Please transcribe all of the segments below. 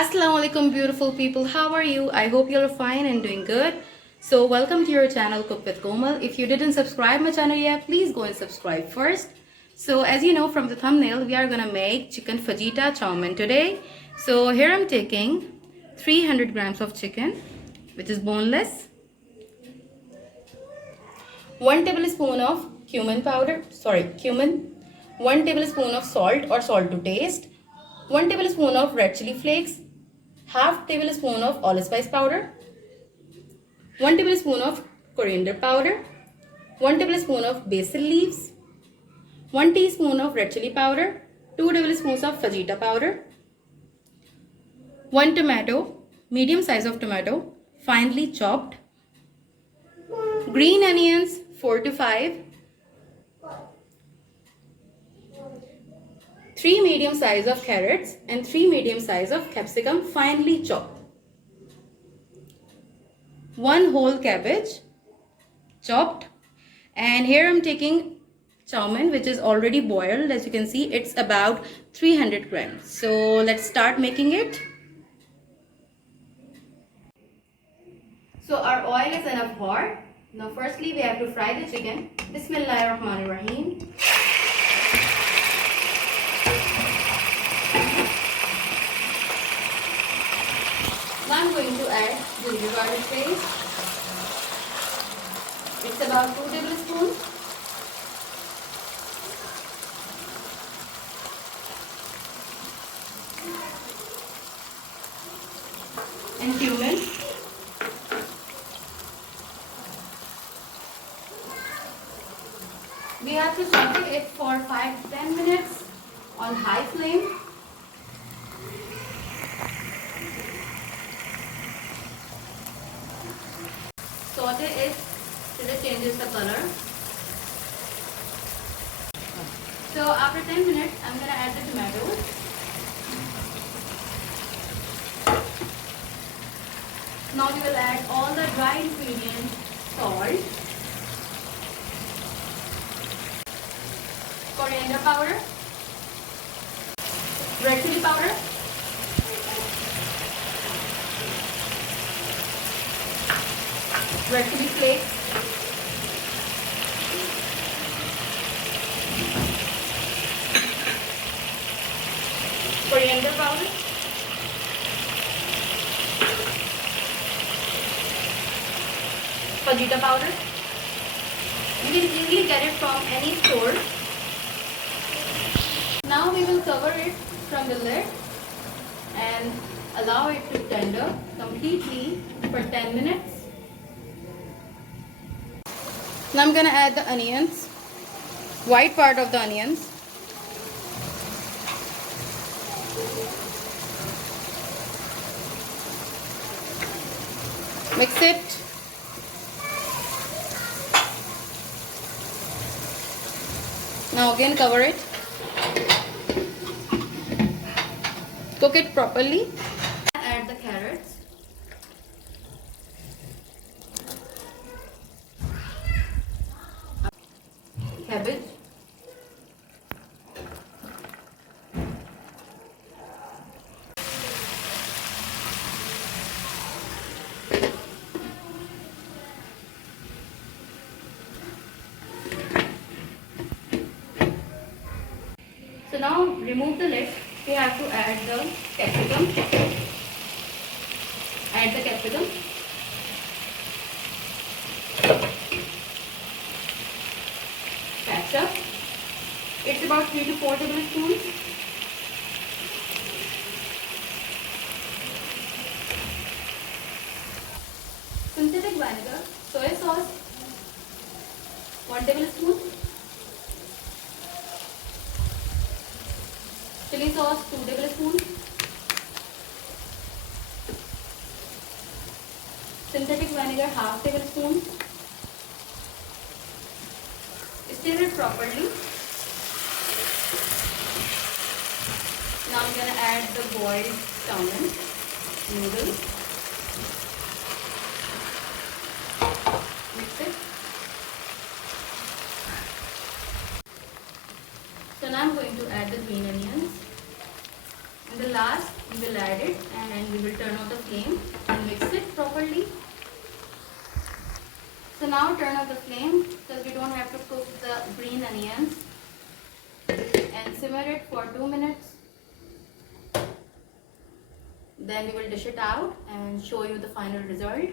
Assalamu alaikum beautiful people, how are you? I hope you're fine and doing good. So welcome to your channel Cook with Komal. If you didn't subscribe my channel yet, please go and subscribe first. So as you know from the thumbnail, we are gonna make chicken fajita chow today. So here I'm taking 300 grams of chicken, which is boneless, 1 tablespoon of cumin, 1 tablespoon of salt or salt to taste, 1 tablespoon of red chili flakes, half tablespoon of allspice powder, 1 tablespoon of coriander powder, 1 tablespoon of basil leaves, 1 teaspoon of red chili powder, 2 tablespoons of fajita powder, 1 tomato, medium size of tomato, finely chopped, green onions 4 to 5, 3 medium size of carrots and 3 medium size of capsicum finely chopped, 1 whole cabbage chopped, and here I'm taking chow mein which is already boiled. As you can see, it's about 300 grams. So let's start making it. So our oil is enough hot. Now firstly we have to fry the chicken. Bismillahirrahmanirrahim. Now I'm going to add ginger garlic paste. It's about 2 tablespoons. And cumin. We have to saute it for 5 to 10 minutes on high flame. Saute it till it changes the color. So after 10 minutes, I'm going to add the tomatoes. Now we will add all the dry ingredients, salt, coriander powder, red chili powder, red chili flakes, coriander powder, Fajita powder. You can easily get it from any store. Now we will cover it from the lid and allow it to tender completely for 10 minutes. Now I'm going to add the onions, white part of the onions. Mix it. Now again cover it. Cook it properly. Add the carrots. Cabbage. So now remove the lid. We have to add the capsicum. Add the capsicum. Ketchup. It's about 3 to 4 tablespoons. Synthetic vinegar, soy sauce, 1 tablespoon. Chili sauce, 2 tablespoons. Synthetic vinegar, half tablespoon. Stir it properly. Now I'm going to add the boiled chow mein noodles. Mix it. So now I'm going to add the green onions. In the last, we will add it and will turn off the flame and mix it properly. So now turn off the flame because we don't have to cook the green onions, and simmer it for 2 minutes. Then we will dish it out and show you the final result.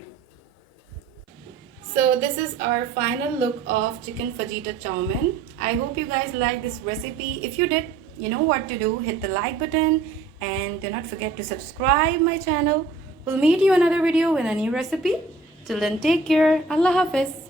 So this is our final look of chicken fajita chow mein. I hope you guys like this recipe. If you did, you know what to do. Hit the like button and do not forget to subscribe my channel. We'll meet you another video with a new recipe. Till then, take care. Allah Hafiz.